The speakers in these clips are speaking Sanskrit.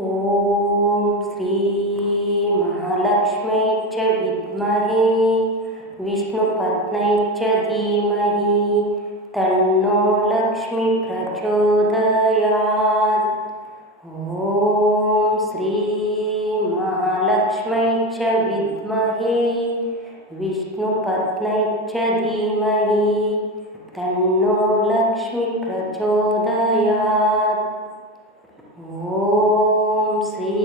ॐ श्री महालक्ष्म्यै च विद्महे विष्णुपत्न्यै च धीमहि तन्नो लक्ष्मी प्रचोदयात्। ॐ श्री महालक्ष्म्यै च विद्महे विष्णुपत्न्यै च धीमहि तन्नो लक्ष्मी प्रचोदयात्। ॐ श्री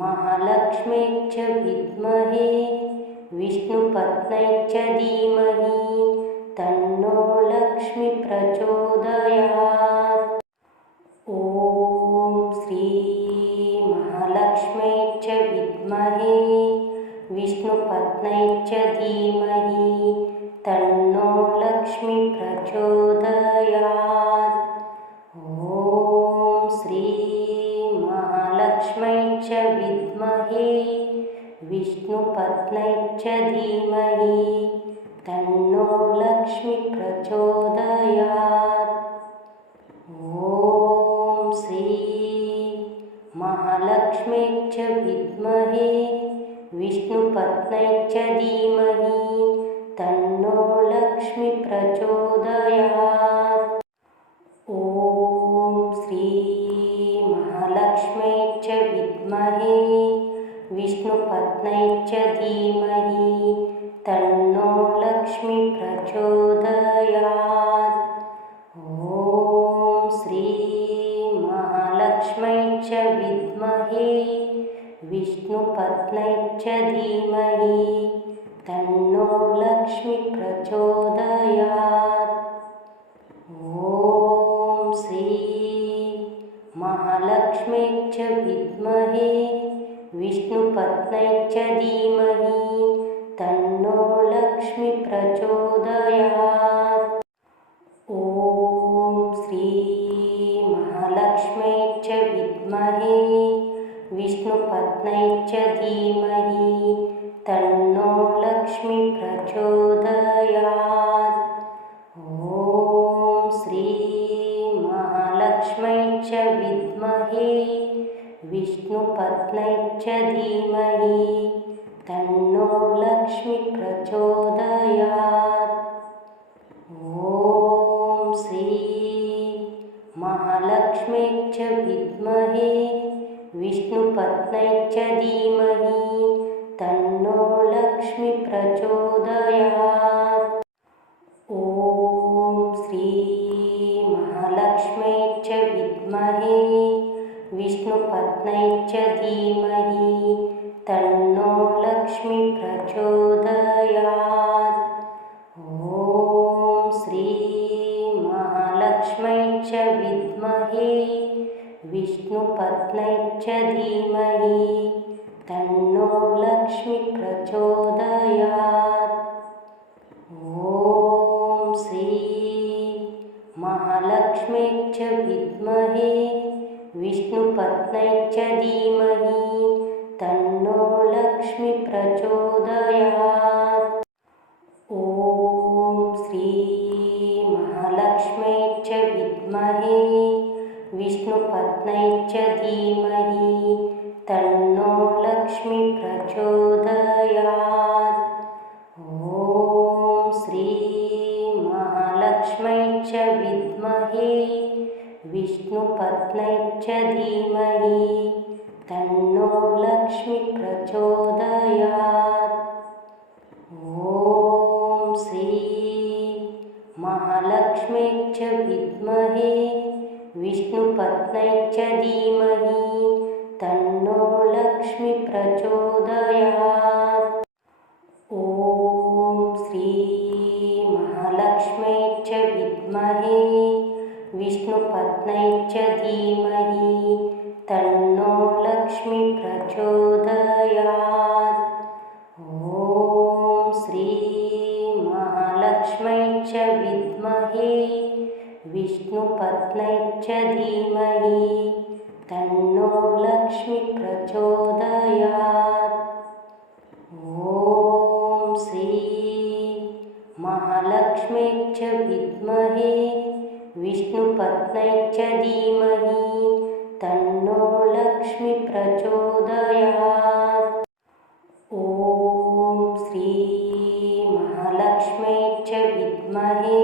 महालक्ष्म्यै च विद्महे विष्णुपत्न्यै च धीमहि तन्नो लक्ष्मी प्रचोदयात्। ॐ श्री महालक्ष्म्यै च विद्महे विष्णुपत्न्यै च धीमहि तन्नो लक्ष्मी प्रचोदयात्। ॐ श्री महालक्ष्म्यै च विद्महे विष्णुपत्न्यै च धीमहि तन्नो लक्ष्मी प्रचोदयात्। ॐ श्री महालक्ष्म्यै च विद्महे विष्णुपत्न्यै च धीमहि तन्नो लक्ष्मी प्रचोदयात्। ॐ श्री महालक्ष्म्यै च विद्महे विष्णुपत्न्यै च धीमहि तन्नो लक्ष्मी प्रचोदयात्। ॐ श्री महालक्ष्म्यै च विद्महे विष्णुपत्न्यै च धीमहि तन्नो लक्ष्मी प्रचोदयात्। ॐ श्री महालक्ष्म्यै च विद्महे विष्णुपत्न्यै च धीमहि तन्नो लक्ष्मी प्रचोदयात्। ॐ श्री महालक्ष्म्यै च विद्महे विष्णुपत्न्यै च धीमहि तन्नो लक्ष्मी प्रचोदयात्। ॐ श्री महालक्ष्म्यै च विद्महे विष्णुपत्न्यै च धीमहि तन्नो लक्ष्मी प्रचोदयात्। ॐ श्री महालक्ष्म्यै च विद्महे विष्णुपत्न्यै च धीमहि तन्नो लक्ष्मी प्रचोदयात्। ॐ श्री महालक्ष्म्यै च विद्महे विष्णुपत्न्यै च धीमहि तन्नो लक्ष्मी प्रचोदयात्। ॐ श्री महालक्ष्म्यै च विद्महे विष्णुपत्न्यै च धीमहि तन्नो लक्ष्मी प्रचोदयात्। ॐ श्री महालक्ष्म्यै च विद्महे विष्णुपत्न्यै च धीमहि तन्नो लक्ष्मी प्रचोदयात्। ॐ श्री महालक्ष्म्यै च विद्महे विष्णुपत्न्यै च धीमहि तन्नो लक्ष्मी प्रचोदयात्। ॐ श्री महालक्ष्म्यै च विद्महे विष्णुपत्न्यै च धीमहि तन्नो लक्ष्मी प्रचोदयात्। ॐ श्री महालक्ष्म्यै च विद्महे विष्णुपत्न्यै च धीमहि तन्नो लक्ष्मी प्रचोदयात्। ॐ श्री महालक्ष्म्यै च विद्महे विष्णुपत्न्यै च धीमहि तन्नो लक्ष्मी प्रचोदयात्। ॐ श्री महालक्ष्म्यै च विद्महे विष्णुपत्न्यै च धीमहि तन्नो लक्ष्मी प्रचोदयात्। ॐ श्री महालक्ष्म्यै च विद्महे विष्णुपत्न्यै च धीमहि तन्नो प्रचोदयात्। ॐ श्रीमहालक्ष्म्यै च विद्महे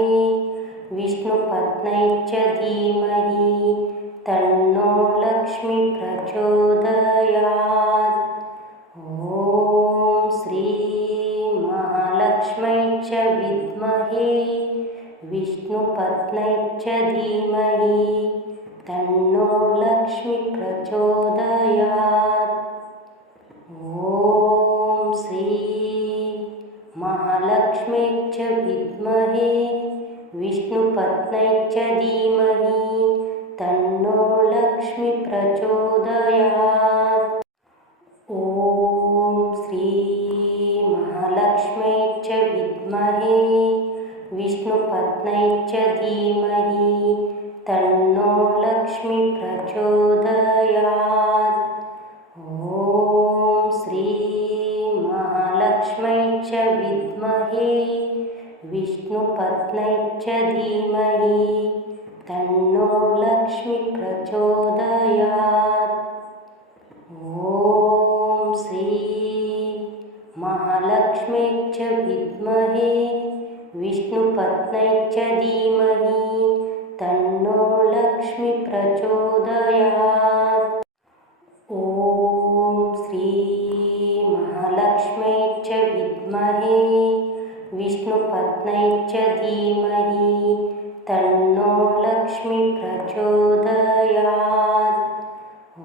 विष्णुपत्न्यै च धीमहि तन्नो लक्ष्मी प्रचोदयात्। ॐ श्रीमहालक्ष्म्यै च विद्महे विष्णुपत्न्यै च धीमहि तन्नो लक्ष्मी प्रचोदयात्। ॐ श्रीमहालक्ष्म्यै च विद्महे विष्णुपत्न्यै च धीमहि तन्नो लक्ष्मी प्रचोदयात्। ॐ श्रीमहालक्ष्म्यै च विद्महे विष्णुपत्न्यै च धीमहि तन्नो लक्ष्मी प्रचोदयात्। ॐ श्रीमहालक्ष्म्यै च विद्महे विष्णुपत्न्यै च धीमहि तन्नो लक्ष्मी प्रचोदयात्। ॐ श्रीमहालक्ष्म्यै च विद्महे विष्णुपत्न्यै च धीमहि तन्नो लक्ष्मी प्रचोदयात्। ॐ श्रीमहालक्ष्म्यै च विद्महे विष्णुपत्न्यै च धीमहि तन्नो लक्ष्मी प्रचोदयात्। ॐ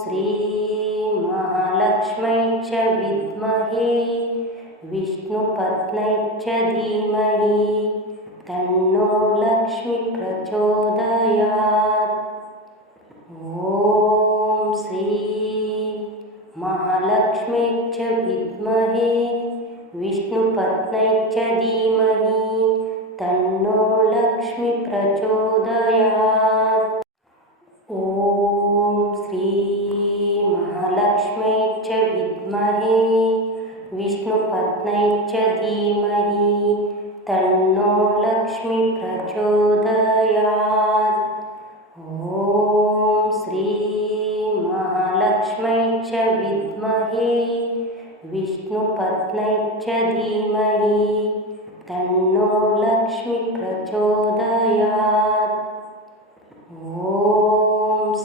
श्रीमहालक्ष्म्यै च विद्महे विष्णुपत्न्यै च धीमहि तन्नो लक्ष्मी प्रचोदयात्। ॐ श्रीमहालक्ष्म्यै च विद्महे विष्णुपत्न्यै च धीमहि तन्नो लक्ष्मी प्रचोदयात्। ॐ श्रीमहालक्ष्म्यै च विद्महे विष्णुपत्न्यै च धीमहि तन्नो लक्ष्मी प्रचोदयात्। ॐ श्रीमहालक्ष्म्यै च विद्महे विष्णुपत्न्यै च धीमहि तन्नो लक्ष्मी प्रचोदयात्। ॐ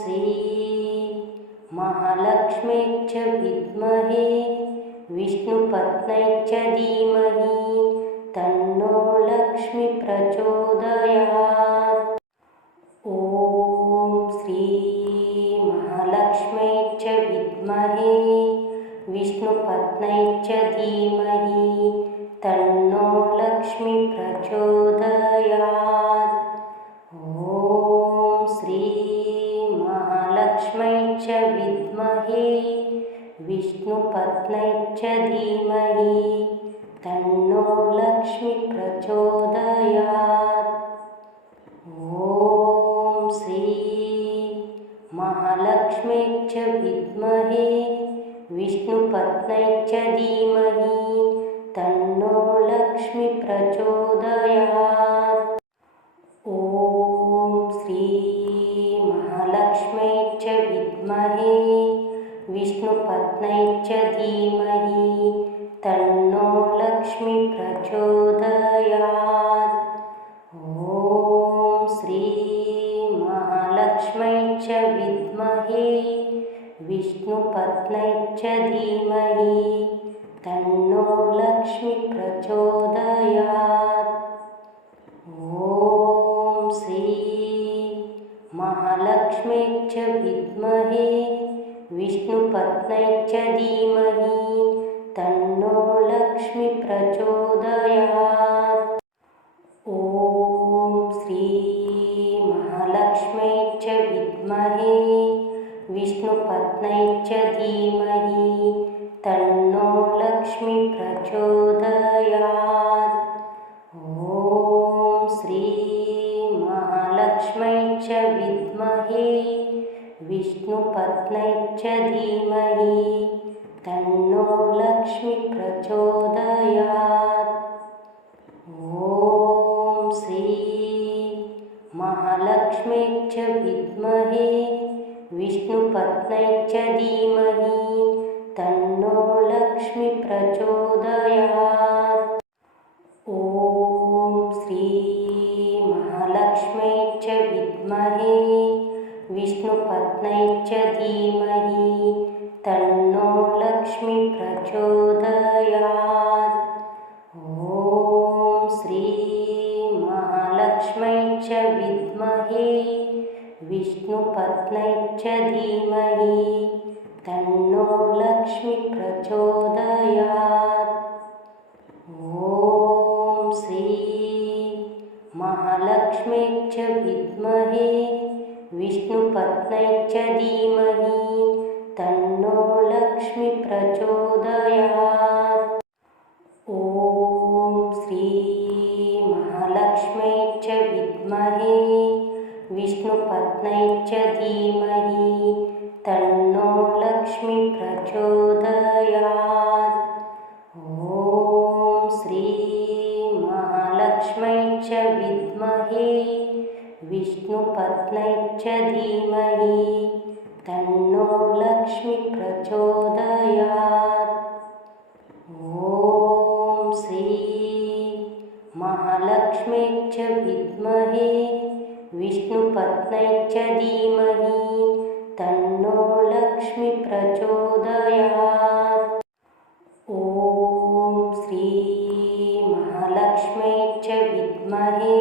श्रीमहालक्ष्म्यै च विद्महे विष्णुपत्न्यै च धीमहि तन्नो लक्ष्मी प्रचोदयात्। ॐ श्रीमहालक्ष्म्यै च विद्महे विष्णुपत्न्यै च धीमहि तन्नो लक्ष्मी प्रचोदयात्। ॐ श्रीमहालक्ष्म्यै च विद्महे विष्णुपत्न्यै च धीमहि तन्नो लक्ष्मी प्रचोदयात्। ॐ श्रीमहालक्ष्म्यै च विद्महे विष्णुपत्न्यै च धीमहि तन्नो लक्ष्मी प्रचोदयात्। ॐ श्रीमहालक्ष्म्यै च विद्महे विष्णुपत्न्यै च धीमहि तन्नो लक्ष्मी प्रचोदयात्। ॐ श्रीमहालक्ष्म्यै च विद्महे विष्णुपत्न्यै च धीमहि तन्नो लक्ष्मी प्रचोदयात्। ॐ श्रीमहालक्ष्म्यै च विद्महे विष्णुपत्न्यै च धीमहि तन्नो लक्ष्मी प्रचोदयात्। ॐ श्रीमहालक्ष्म्यै च विद्महे विष्णुपत्न्यै च धीमहि तन्नो लक्ष्मी प्रचोदयात्। ॐ श्रीमहालक्ष्म्यै च विद्महे विष्णुपत्न्यै च धीमहि तन्नो लक्ष्मी प्रचोदयात्। ॐ श्रीमहालक्ष्म्यै च विद्महे विष्णुपत्न्यै विष्णुपत्न्यै च धीमहि तन्नो लक्ष्मी प्रचोदयात्। ॐ श्री महालक्ष्म्यै च विद्महे विष्णुपत्न्यै च धीमहि तन्नो लक्ष्मी प्रचोदयात्। ॐ श्री महालक्ष्म्यै च विद्महे विष्णुपत्न्यै च धीमहि तन्नो लक्ष्मी प्रचोदयात्। ॐ श्री महालक्ष्म्यै च विद्महे विष्णुपत्न्यै च धीमहि तन्नो लक्ष्मी प्रचोदयात्। ॐ श्री महालक्ष्म्यै च विद्महे विष्णुपत्न्यै च धीमहि तन्नो लक्ष्मी प्रचोदयात्। ॐ श्री महालक्ष्म्यै च विद्महे विष्णुपत्न्यै च धीमहि तन्नो लक्ष्मी प्रचोदयात्। ॐ श्री महालक्ष्म्यै च विद्महे विष्णुपत्न्यै च धीमहि तन्नो लक्ष्मी प्रचोदयात्। ॐ श्री महालक्ष्म्यै च विद्महे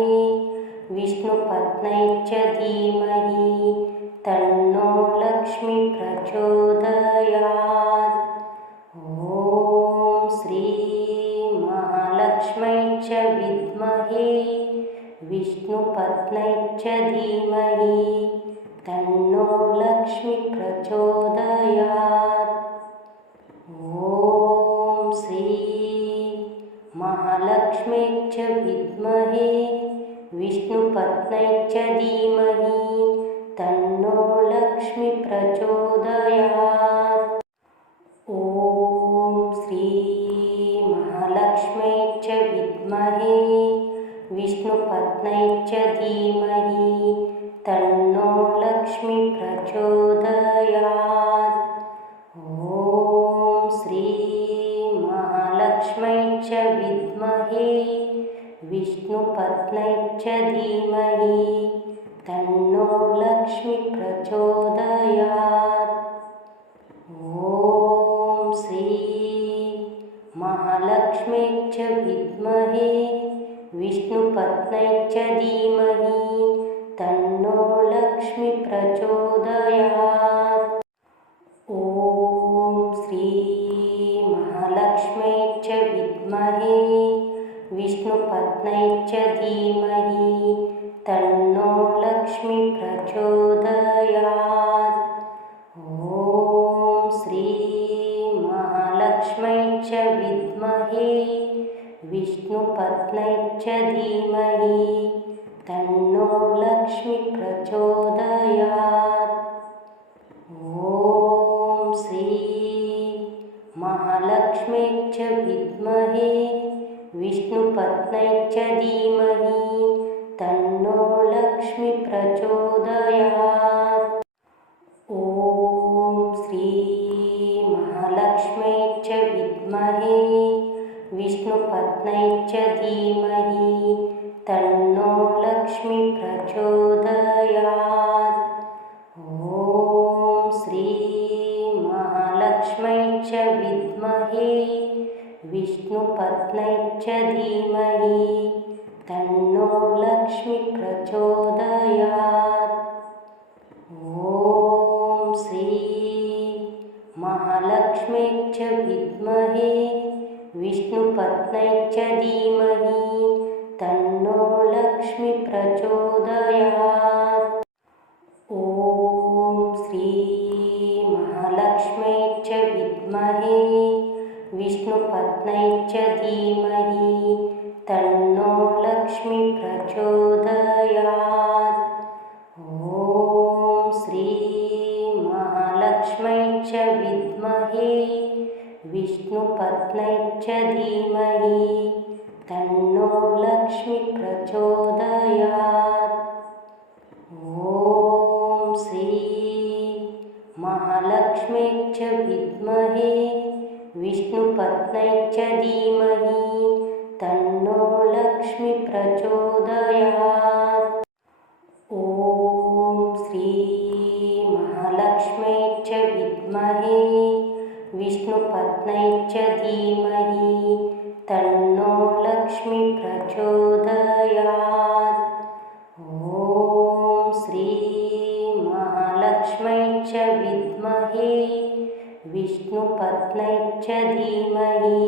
विष्णुपत्न्यै च धीमहि तन्नो लक्ष्मी प्रचोदयात्। ॐ श्री महालक्ष्म्यै च विद्महे विष्णुपत्न्यै च धीमहि तन्नो लक्ष्मी प्रचोदयात्। ॐ श्री महालक्ष्म्यै च विद्महे विष्णुपत्न्यै च धीमहि तन्नो लक्ष्मी प्रचोदयात्। ॐ श्री महालक्ष्म्यै च विद्महे विष्णुपत्न्यै च धीमहि तन्नो लक्ष्मी प्रचोदयात्। ॐ श्री महालक्ष्म्यै च विद्महे विष्णुपत्न्यै च धीमहि तन्नो लक्ष्मी प्रचोदयात्। ॐ श्री महालक्ष्म्यै च विद्महे विष्णुपत्न्यै च धीमहि तन्नो लक्ष्मी प्रचोदयात्। ॐ श्री महालक्ष्म्यै च विद्महे विष्णुपत्न्यै च धीमहि तन्नो लक्ष्मी प्रचोदयात्। ॐ श्री महालक्ष्म्यै च विद्महे विष्णुपत्न्यै च धीमहि तन्नो लक्ष्मी प्रचोदयात्। ॐ श्री महालक्ष्म्यै च विद्महे विष्णुपत्न्यै च धीमहि तन्नो लक्ष्मी प्रचोदयात्। ॐ श्री महालक्ष्म्यै च विद्महे विष्णुपत्न्यै च धीमहि तन्नो लक्ष्मी प्रचोदयात्। ॐ श्री महालक्ष्म्यै च विद्महे विष्णुपत्न्यै च धीमहि तन्नो लक्ष्मी प्रचोदयात्। ॐ श्री महालक्ष्म्यै च विद्महे विष्णुपत्न्यै च धीमहि तन्नो लक्ष्मी प्रचोदयात्। ॐ श्री महालक्ष्म्यै च विद्महे विष्णुपत्न्यै च धीमहि तन्नो लक्ष्मी प्रचोदयात्। ॐ श्री महालक्ष्म्यै च विद्महे विष्णुपत्न्यै च धीमहि तन्नो लक्ष्मी प्रचोदयात्। ॐ श्री महालक्ष्म्यै च विद्महे विष्णुपत्न्यै च धीमहि तन्नो लक्ष्मी प्रचोदयात्। ॐ श्री महालक्ष्म्यै च विद्महे विष्णुपत्न्यै च धीमहि तन्नो लक्ष्मी प्रचोदयात्। ॐ श्री महालक्ष्म्यै च विद्महे विष्णुपत्न्यै च धीमहि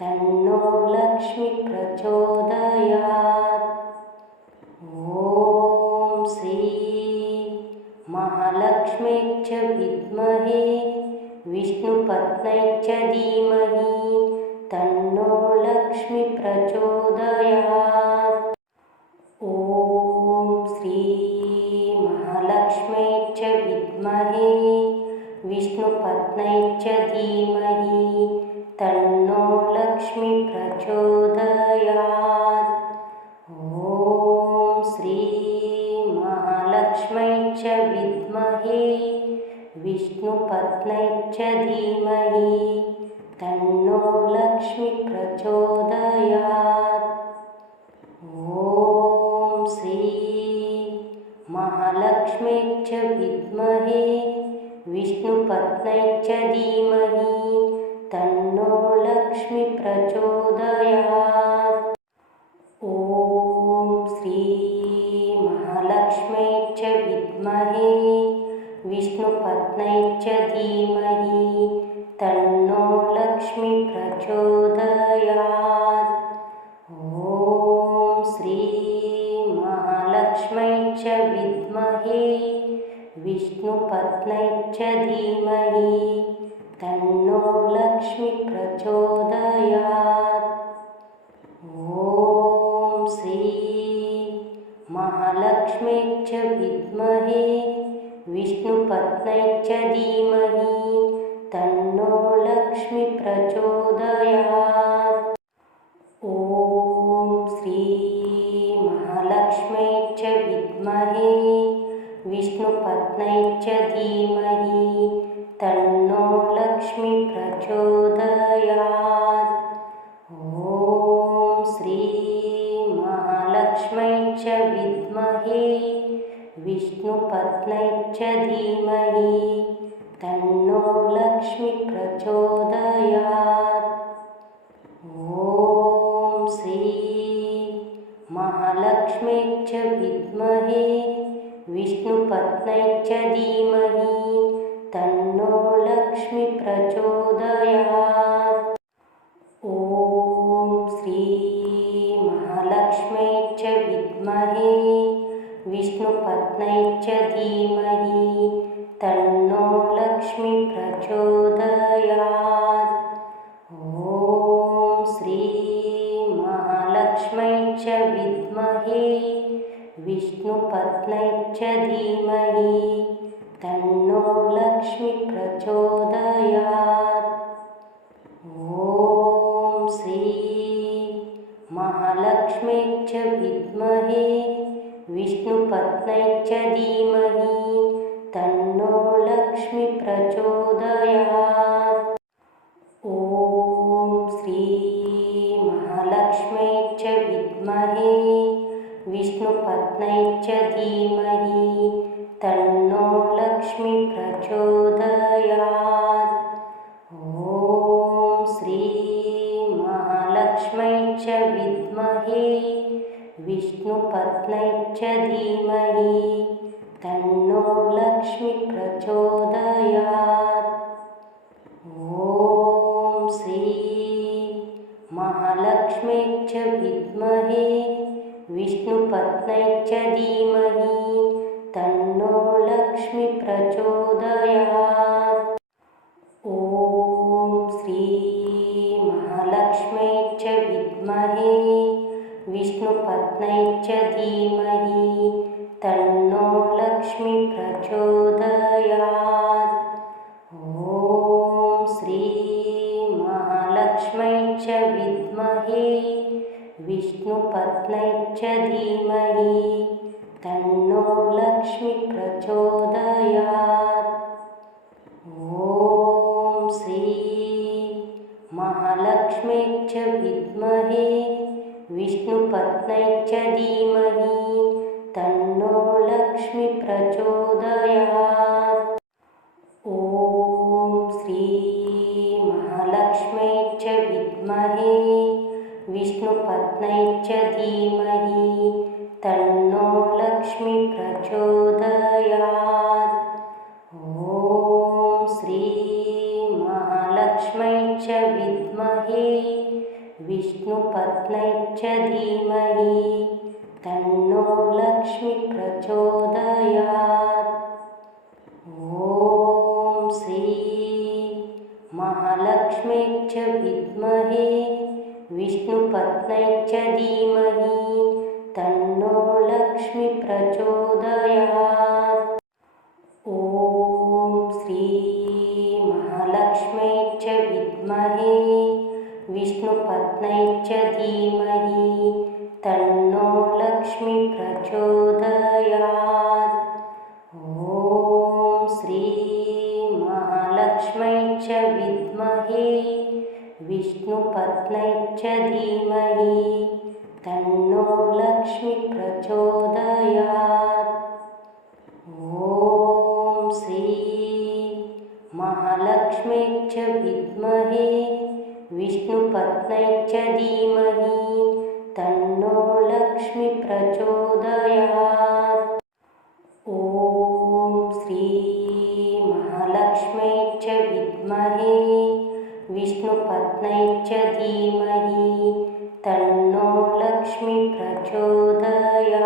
तन्नो लक्ष्मी प्रचोदयात्। ॐ श्री महालक्ष्म्यै च विद्महे विष्णुपत्न्यै च धीमहि तन्नो लक्ष्मी प्रचोदयात्। ॐ श्री महालक्ष्म्यै च विद्महे विष्णुपत्न्यै च धीमहि तन्नो लक्ष्मी प्रचोदयात्। ॐ श्री महालक्ष्म्यै च विद्महे विष्णुपत्न्यै च धीमहि तन्नो लक्ष्मी प्रचोदयात्। ॐ श्री महालक्ष्म्यै च विद्महे विष्णुपत्न्यै च धीमहि तन्नो लक्ष्मी प्रचोदयात्। ॐ श्री महालक्ष्म्यै च विद्महे विष्णुपत्न्यै च धीमहि तन्नो लक्ष्मी प्रचोदयात्। ॐ श्री महालक्ष्म्यै च विद्महे विष्णुपत्न्यै च धीमहि तन्नो लक्ष्मी प्रचोदयात्। ॐ श्री महालक्ष्म्यै च विद्महे विष्णुपत्न्यै च धीमहि तन्नो लक्ष्मी प्रचोदयात्। ॐ श्री महालक्ष्म्यै च विद्महे विष्णुपत्न्यै च धीमहि तन्नो लक्ष्मी प्रचोदयात्। ॐ श्री महालक्ष्म्यै च विद्महे विष्णुपत्न्यै च धीमहि तन्नो लक्ष्मी प्रचोदयात्। ॐ श्री महालक्ष्म्यै च विद्महे विष्णुपत्न्यै च धीमहि तन्नो लक्ष्मी प्रचोदयात्। ॐ श्री महालक्ष्म्यै च विद्महे विष्णुपत्न्यै च धीमहि तन्नो लक्ष्मी प्रचोदयात्। ॐ श्री महालक्ष्म्यै च विद्महे विष्णुपत्न्यै च धीमहि तन्नो लक्ष्मी प्रचोदयात्। ॐ श्री महालक्ष्म्यै च विद्महे विष्णुपत्न्यै च धीमहि तन्नो लक्ष्मी प्रचोदयात्। ॐ श्री महालक्ष्म्यै च विद्महे विष्णुपत्न्यै च धीमहि तन्नो लक्ष्मी प्रचोदयात्। ॐ श्री महालक्ष्म्यै च विद्महे विष्णुपत्न्यै च धीमहि, तन्नो लक्ष्मी प्रचोदयात्। ॐ श्री महालक्ष्म्यै च विद्महे विष्णुपत्न्यै च धीमहि, तन्नो लक्ष्मी प्रचोदयात्। ॐ श्री महालक्ष्म्यै च विद्महे विष्णुपत्न्यै च धीमहि, तन्नो लक्ष्मी प्रचोदयात्। ॐ श्री महालक्ष्म्यै च विद्महे महालक्ष्म्यै च विद्महे विष्णुपत्न्यै च धीमहि तन्नो लक्ष्मी प्रचोदयात्। ॐ श्री महालक्ष्म्यै च विद्महे विष्णुपत्न्यै च धीमहि तन्नो लक्ष्मी प्रचोदयात्। ॐ श्री महालक्ष्म्यै च विद्महे विष्णुपत्न्यै च धीमहि तन्नो लक्ष्मी प्रचोदयात्। विष्णुपत्न्यै च धीमहि तन्नो लक्ष्मी प्रचोदयात्। ॐ श्री महालक्ष्म्यै च विद्महे विष्णुपत्न्यै च धीमहि तन्नो लक्ष्मी प्रचोदयात्। ॐ श्री महालक्ष्म्यै च विद्महे विष्णुपत्न्यै च धीमहि तन्नो लक्ष्मी प्रचोदयात्। ॐ श्री महालक्ष्म्यै च विद्महे विष्णुपत्न्यै च धीमहि तन्नो लक्ष्मी प्रचोदयात्। ॐ श्री महालक्ष्म्यै च विद्महे विष्णुपत्न्यै च धीमहि तन्नो लक्ष्मी प्रचोदयात्। ॐ श्री महालक्ष्म्यै च विद्महे विष्णुपत्न्यै च धीमहि तन्नो लक्ष्मी प्रचोदयात्।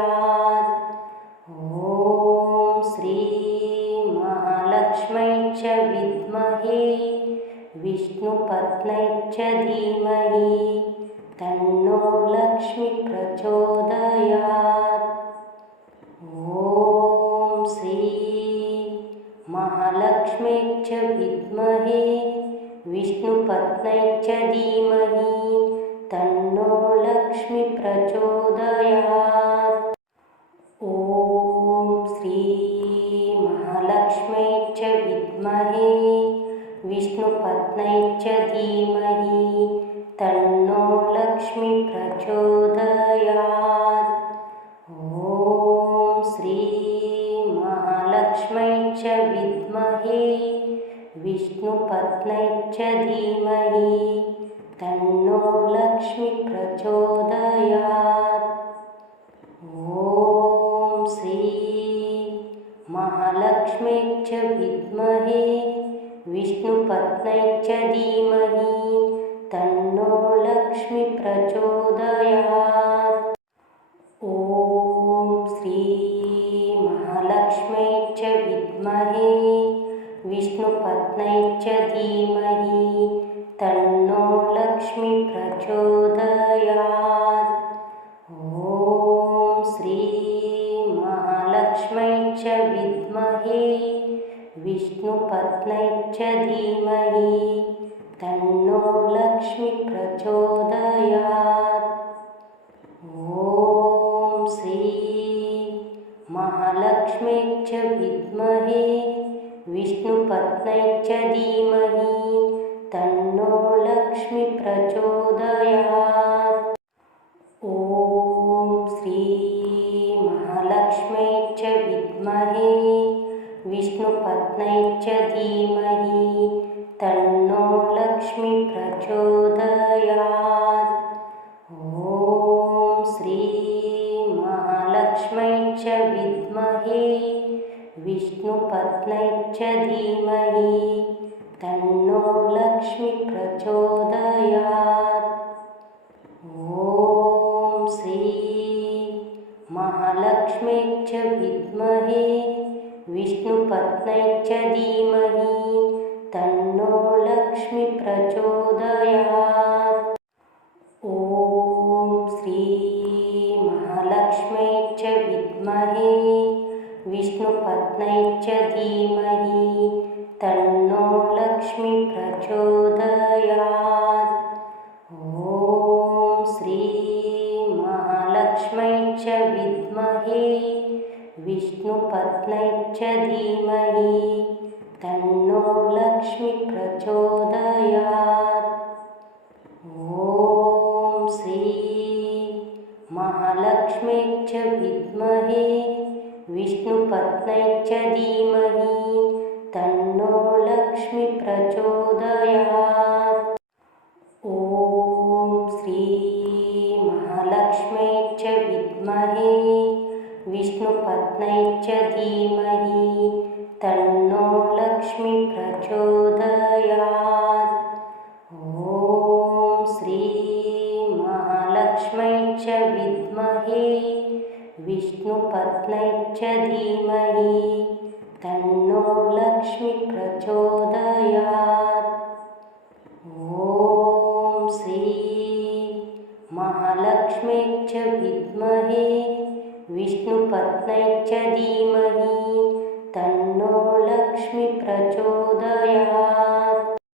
ॐ श्री महालक्ष्म्यै च विद्महे विष्णुपत्न्यै च धीमहि तन्नो लक्ष्मी प्रचोदयात्। ॐ श्री महालक्ष्म्यै च विद्महे विष्णुपत्न्यै च धीमहि तन्नो लक्ष्मी प्रचोदयात्। ॐ श्री महालक्ष्म्यै च विद्महे विष्णुपत्न्यै च धीमहि तन्नो लक्ष्मी प्रचोदयात्। ॐ श्री महालक्ष्म्यै च विद्महे विष्णुपत्न्यै च धीमहि तन्नो लक्ष्मी प्रचोदयात्। ॐ श्री महालक्ष्म्यै च विद्महे विष्णुपत्न्यै च धीमहि तन्नो लक्ष्मी प्रचोदयात्। ॐ श्री महालक्ष्म्यै च विद्महे विष्णुपत्न्यै च धीमहि तन्नो लक्ष्मी प्रचोदयात्। ॐ श्री महालक्ष्म्यै च विद्महे विष्णुपत्न्यै च धीमहि तन्नो लक्ष्मी प्रचोदयात्। ॐ श्री महालक्ष्म्यै च विद्महे विष्णुपत्न्यै च धीमहि तन्नो लक्ष्मी प्रचोदयात्। ॐ श्री महालक्ष्म्यै च विद्महे विष्णुपत्न्यै च धीमहि तन्नो लक्ष्मी प्रचोदयात्। ॐ श्री महालक्ष्म्यै च विद्महे विष्णुपत्न्यै च धीमहि तन्नो लक्ष्मी प्रचोदयात्। ॐ श्री महालक्ष्म्यै च विद्महे विष्णुपत्न्यै च धीमहि तन्नो लक्ष्मी प्रचोदयात्। ॐ श्री महालक्ष्म्यै च विद्महे विष्णुपत्न्यै च धीमहि तन्नो लक्ष्मी प्रचोदयात्। ॐ श्री महालक्ष्म्यै च विद्महे विष्णुपत्न्यै च धीमहि तन्नो लक्ष्मी प्रचोदयात्। ॐ श्री महालक्ष्म्यै च विद्महे विष्णुपत्न्यै च धीमहि लक्ष्मी प्रचोदयात्। ॐ श्री महालक्ष्मी च विद्महे विष्णुपत्न्यै च धीमहि तन्नो लक्ष्मी प्रचोदयात्।